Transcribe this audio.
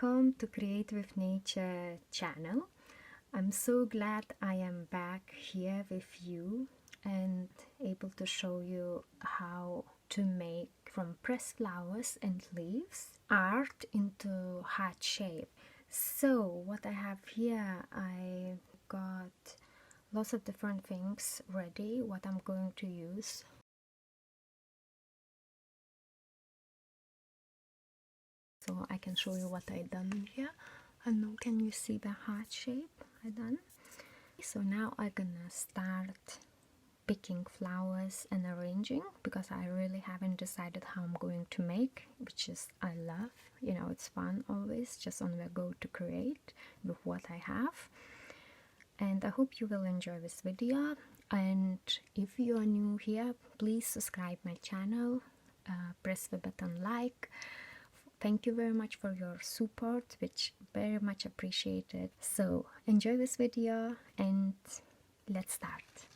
welcome to Create with Nature channel. I'm so glad I am back here with you and able to show you how to make from pressed flowers and leaves art into heart shape. So what I have here, I got lots of different things ready, what I'm going to use. So I can show you what I done here. And now can you see the heart shape I done? So now I'm gonna start picking flowers and arranging, because I really haven't decided how I'm going to make, which is I love, you know, it's fun always, just on the go to create with what I have. And I hope you will enjoy this video, and if you are new here, please subscribe my channel, press the button like. Thank you very much for your support, which very much appreciated. So enjoy this video and let's start.